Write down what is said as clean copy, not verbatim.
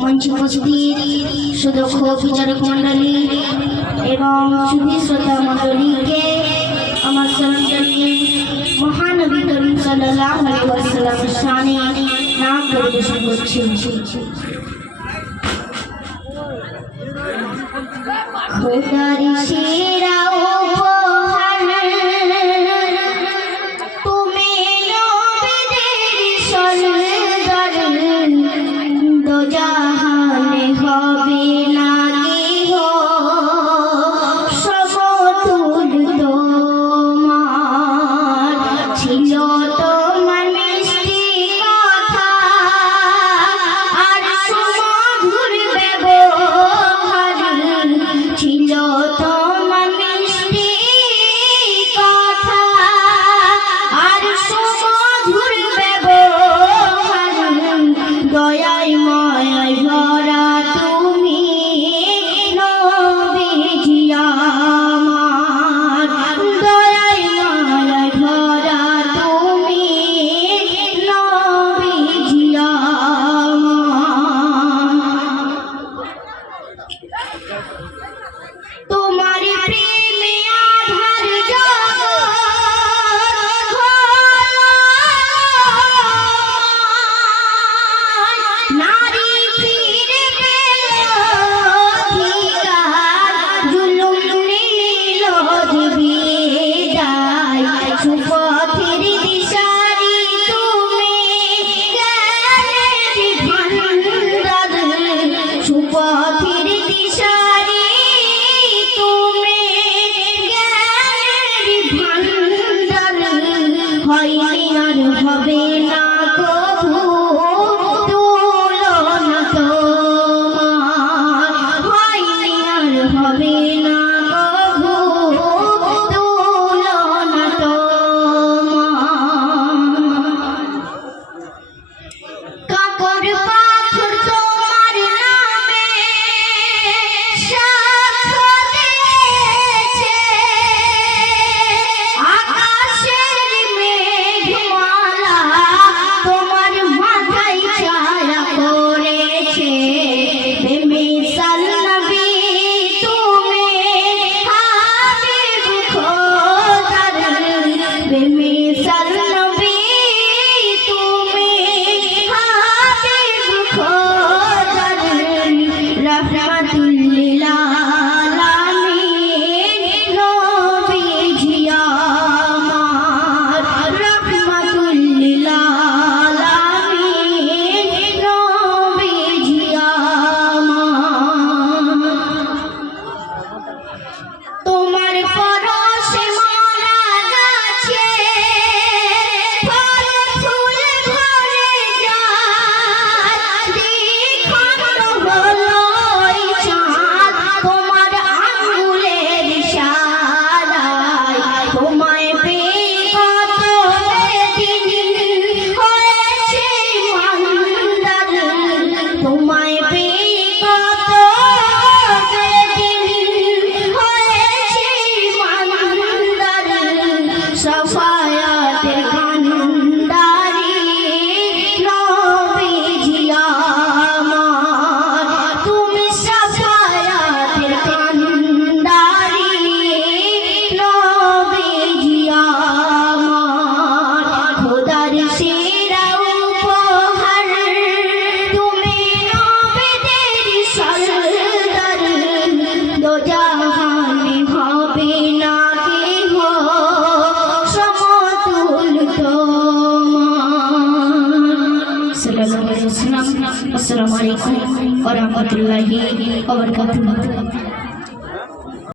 मंच उपस्थित सुदक्ष विचारक मंडली एवं सुधी श्रोता मंडली के আমার সালাম জানিয়ে মহানবী করিম সাল্লাল্লাহু আলাইহি ওয়াসাল্লাম শানে নাম পরিবেশন করছি। খোদার সেরা উপহার তুমি নবীদের সরদার, দোজাহানে হবে না গেহ সমতুল তোমার। ছিল তোমার মিষ্টি কথা আর সুমধুর ব্যবহার, ছিল তোমার মিষ্টি কথা আর সুমধুর ব্যবহার। দয়ায় মায়ায় ভরা তুমি নবীজি আমার, দয়ায় মায়ায় ভরা তুমি নবীজি আমার। তোমার প্রেমে আধার জগৎ নারী ফিরে পেল অধিকার, জুলুম নিল বিদায়। সুপথের দিশারি তুমি জ্ঞানের ভান্ডার, সুপথের দিশারি তুমি জ্ঞানের ভান্ডার। হয়নি আর হবে না কভু তুলনা তোমার, হয়নি আর হবে না কভু তুলনা তোমার। কাপড় পাথর তোমার নামে সাক্ষ্য দিয়েছে, আকাশের মেঘমালা তোমার মাথায় ছায়া করেছে। বেমিসাল নবী তুমি হাবিব খোদার, বেমিসাল নবী তুমি হাবিব খোদার। রহমাতুল লিল আলামিন নবীজি আমার, রহমাতুল লিল আলামিন নবীজি আমার। তোমার পরশে মারা গাছে ফল ফুল ভরে যায়, দ্বিখণ্ড হলো এই চাঁদ তোমার আঙুলের ইশারায়। তোমায় পেয়ে কত বেদিন হয়েছে ইমানদার, তোমায় পেয়ে কত বেদিন হয়েছে ইমানদার। সাফায়াতের কান্ডারি নবীজি আমার, তুমি সাফায়াতের কান্ডারি নবীজি আমার। খোদার সেরা উপহার তুমি নবীদের সরদার, দোজাহানে হবে না কেহ সমতুল তোমার। সাল্লাল্লাহু আলাইহি ওয়াসাল্লাম। আসসালামু আলাইকুম ওয়া রাহমাতুল্লাহি ওয়া বারাকাতুহু।